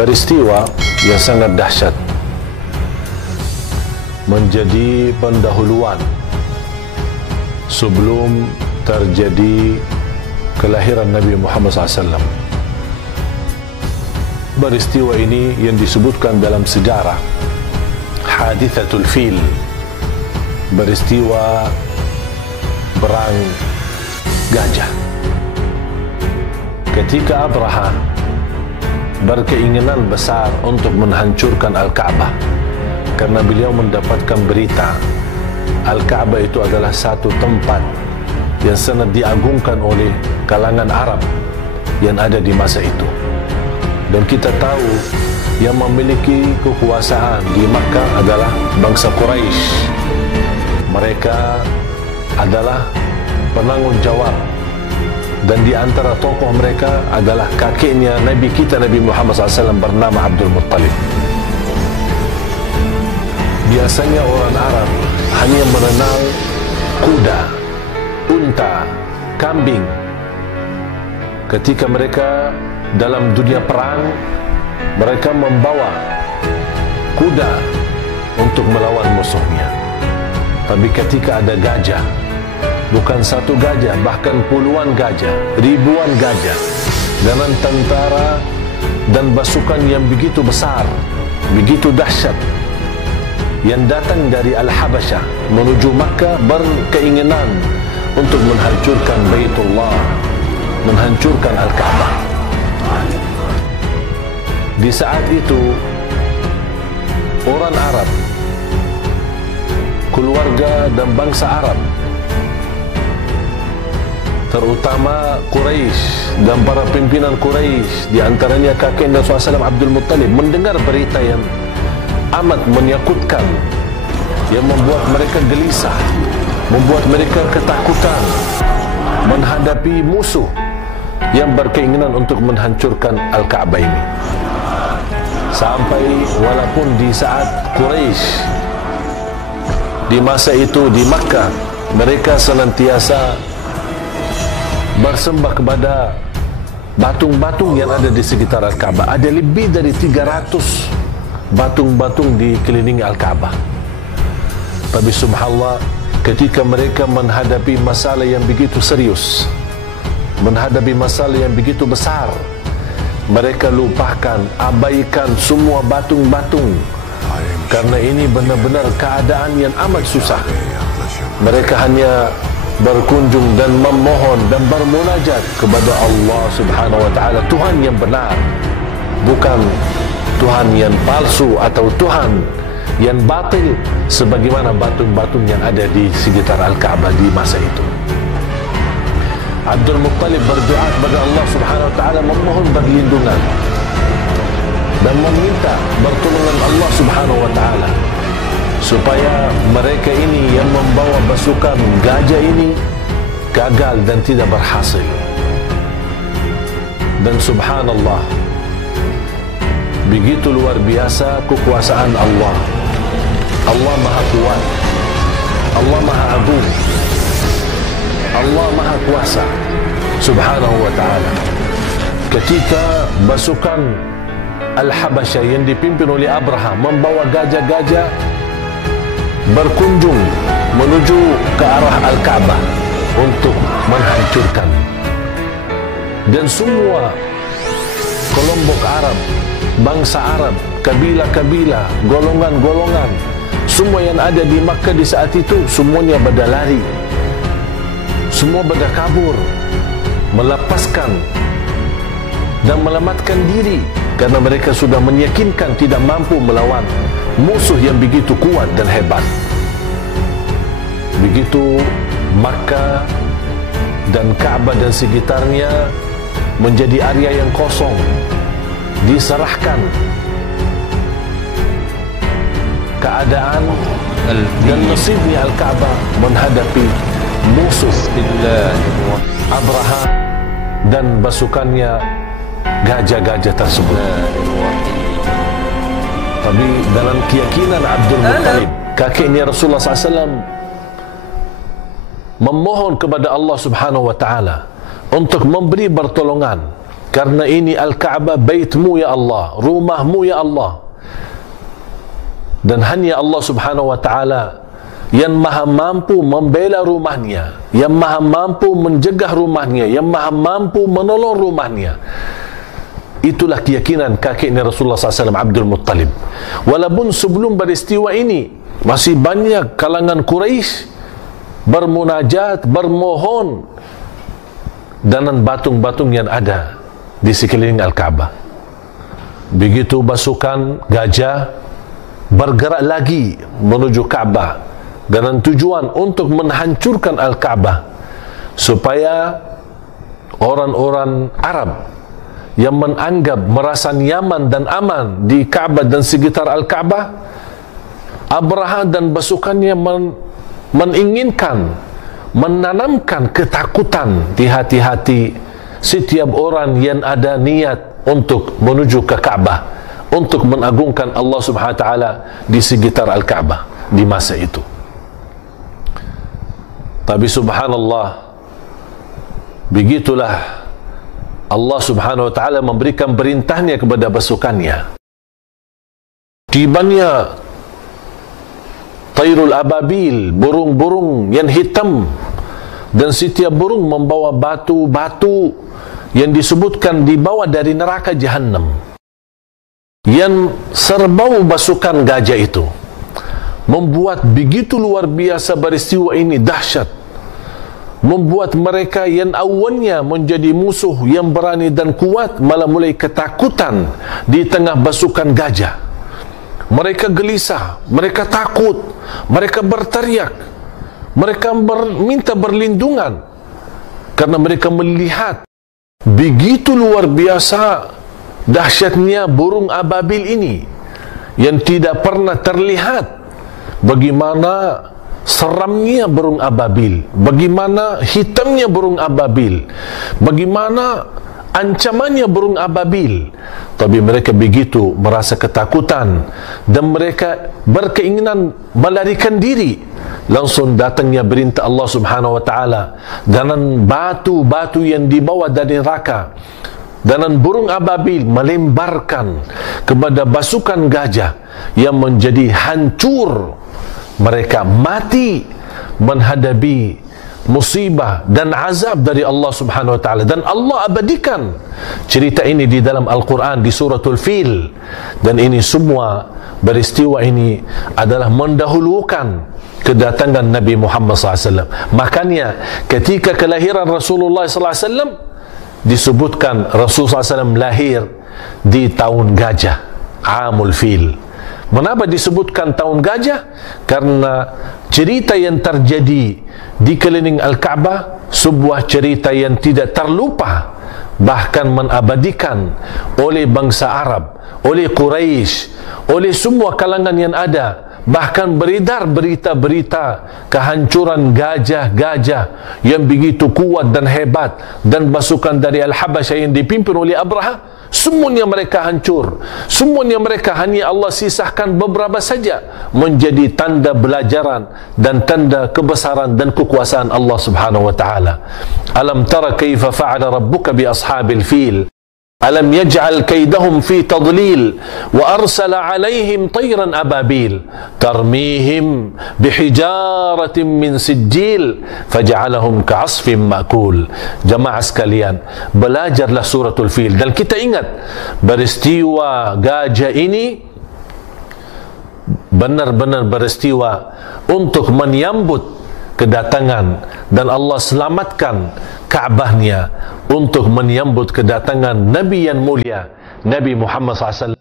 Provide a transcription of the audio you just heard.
peristiwa yang sangat dahsyat menjadi pendahuluan sebelum terjadi kelahiran Nabi Muhammad SAW. Peristiwa ini yang disebutkan dalam sejarah Hadithatul Fil, peristiwa perang gajah. Ketika Abraha berkeinginan besar untuk menghancurkan Al-Ka'bah, karena beliau mendapatkan berita Al-Ka'bah itu adalah satu tempat yang sangat diagungkan oleh kalangan Arab yang ada di masa itu. Dan kita tahu yang memiliki kekuasaan di Makkah adalah bangsa Quraisy. Mereka adalah penanggung jawab, dan di antara tokoh mereka adalah kakeknya Nabi kita Nabi Muhammad SAW bernama Abdul Muttalib. Biasanya orang Arab hanya mengenal kuda, unta, kambing. Ketika mereka dalam dunia perang, mereka membawa kuda untuk melawan musuhnya. Tapi ketika ada gajah, bukan satu gajah, bahkan puluhan gajah, ribuan gajah, dengan tentara dan pasukan yang begitu besar, begitu dahsyat, yang datang dari Al-Habasyah menuju Makkah, berkeinginan untuk menghancurkan Baitullah, menghancurkan Al-Ka'bah. Di saat itu orang Arab, keluarga dan bangsa Arab, terutama Quraisy dan para pimpinan Quraisy, di antaranya kakek Nabi SAW Abdul Muttalib, mendengar berita yang amat menyakutkan, yang membuat mereka gelisah, membuat mereka ketakutan menghadapi musuh yang berkeinginan untuk menghancurkan Al-Ka'bah ini. Sampai walaupun di saat Quraisy di masa itu di Makkah, mereka senantiasa bersembah kepada batung-batung yang ada di sekitar Al-Ka'bah. Ada lebih dari 300 batung-batung di keliling Al-Ka'bah. Tapi subhanallah, ketika mereka menghadapi masalah yang begitu serius, menghadapi masalah yang begitu besar, mereka lupakan, abaikan semua batung-batung, karena ini benar-benar keadaan yang amat susah. Mereka hanya berkunjung dan memohon dan bermunajat kepada Allah Subhanahu wa taala, Tuhan yang benar, bukan Tuhan yang palsu atau Tuhan yang batil sebagaimana batung-batung yang ada di sekitar Al-Ka'bah di masa itu. Abdul Muttalib berdoa kepada Allah Subhanahu wa taala, memohon perlindungan dan meminta pertolongan Allah Subhanahu wa taala supaya mereka ini yang membawa pasukan gajah ini gagal dan tidak berhasil. Dan subhanallah, begitu luar biasa kekuasaan Allah. Allah Maha Kuat, Allah Maha Agung, Allah Maha Kuasa Subhanahu wa ta'ala. Ketika pasukan Al-Habasyah yang dipimpin oleh Abraha membawa gajah-gajah berkunjung menuju ke arah Al-Ka'bah untuk menghancurkan, dan semua kelompok Arab, bangsa Arab, kabilah-kabilah, golongan-golongan, semua yang ada di Makkah di saat itu, semuanya pada lari, semua pada kabur, melepaskan dan melamatkan diri, karena mereka sudah meyakinkan tidak mampu melawan musuh yang begitu kuat dan hebat. Begitu Makkah dan Ka'bah dan sekitarnya menjadi area yang kosong, diserahkan keadaan dan nasibnya Al-Ka'bah menghadapi musuh Abraha dan pasukannya gajah-gajah tersebut. Tapi dalam keyakinan Abdul Muttalib, kakeknya Rasulullah SAW, memohon kepada Allah Subhanahu wa taala untuk memberi pertolongan Karena ini Al-Ka'bah baitmu ya Allah, rumahmu ya Allah. Dan hanya Allah subhanahu wa ta'ala yang maha mampu membela rumahnya, yang maha mampu menjegah rumahnya, yang maha mampu menolong rumahnya. Itulah keyakinan kakeknya Rasulullah SAW, Abdul Muttalib. Walaupun sebelum peristiwa ini masih banyak kalangan Quraisy bermunajat, bermohon dengan batung-batung yang ada di sekeliling Al-Ka'bah. Begitu pasukan gajah bergerak lagi menuju Ka'bah dengan tujuan untuk menghancurkan Al-Ka'bah, supaya orang-orang Arab yang menganggap merasa nyaman dan aman di Ka'bah dan sekitar Al-Ka'bah, Abraha dan pasukannya menginginkan menanamkan ketakutan di hati-hati setiap orang yang ada niat untuk menuju ke Ka'bah, untuk mengagungkan Allah Subhanahu wa taala di sekitar Al-Ka'bah di masa itu. Tapi subhanallah, begitulah Allah Subhanahu wa taala memberikan perintahnya kepada pasukannya. Tibanya Tairul Ababil, burung-burung yang hitam, dan setiap burung membawa batu-batu yang disebutkan dibawa dari neraka Jahannam, yang serbau pasukan gajah itu, membuat begitu luar biasa peristiwa ini dahsyat, membuat mereka yang awalnya menjadi musuh yang berani dan kuat malah mulai ketakutan di tengah pasukan gajah. Mereka gelisah, mereka takut, mereka berteriak, mereka minta berlindungan, karena mereka melihat begitu luar biasa dahsyatnya burung ababil ini yang tidak pernah terlihat. Bagaimana seramnya burung ababil, bagaimana hitamnya burung ababil, bagaimana ancamannya burung ababil. Tapi mereka begitu merasa ketakutan dan mereka berkeinginan melarikan diri. Langsung datangnya perintah Allah Subhanahu wa taala dengan batu-batu yang dibawa dari neraka, dan burung ababil melemparkan kepada pasukan gajah yang menjadi hancur. Mereka mati menghadapi musibah dan azab dari Allah Subhanahu wa taala, dan Allah abadikan cerita ini di dalam Al-Quran di suratul Fil. Dan ini semua peristiwa ini adalah mendahulukan kedatangan Nabi Muhammad SAW. Makanya ketika kelahiran Rasulullah SAW disebutkan Rasulullah SAW lahir di tahun gajah, Amul Fil. Mengapa disebutkan tahun gajah? Karena cerita yang terjadi di keliling Al-Ka'bah sebuah cerita yang tidak terlupa, bahkan menabadikan oleh bangsa Arab, oleh Quraisy, oleh semua kalangan yang ada. Bahkan beredar berita-berita kehancuran gajah-gajah yang begitu kuat dan hebat, dan pasukan dari Al-Habasyah yang dipimpin oleh Abraha, semuanya mereka hancur. Semuanya mereka hanya Allah sisahkan beberapa saja menjadi tanda belajaran dan tanda kebesaran dan kekuasaan Allah Subhanahu wa taala. Alam tara kaifa fa'ala rabbuka bi ashabil fil alam yaj'al kaydahum fi tadlil wa arsala 'alaihim tayran ababil tarmihim bihijaratin min sijil faj'alahum ka'asfin ma'kul. Jamaah sekalian, belajarlah suratul Fil, dan kita ingat peristiwa gajah ini benar-benar peristiwa untuk menyambut kedatangan, dan Allah selamatkan Ka'bahnya untuk menyambut kedatangan Nabi yang mulia, Nabi Muhammad SAW.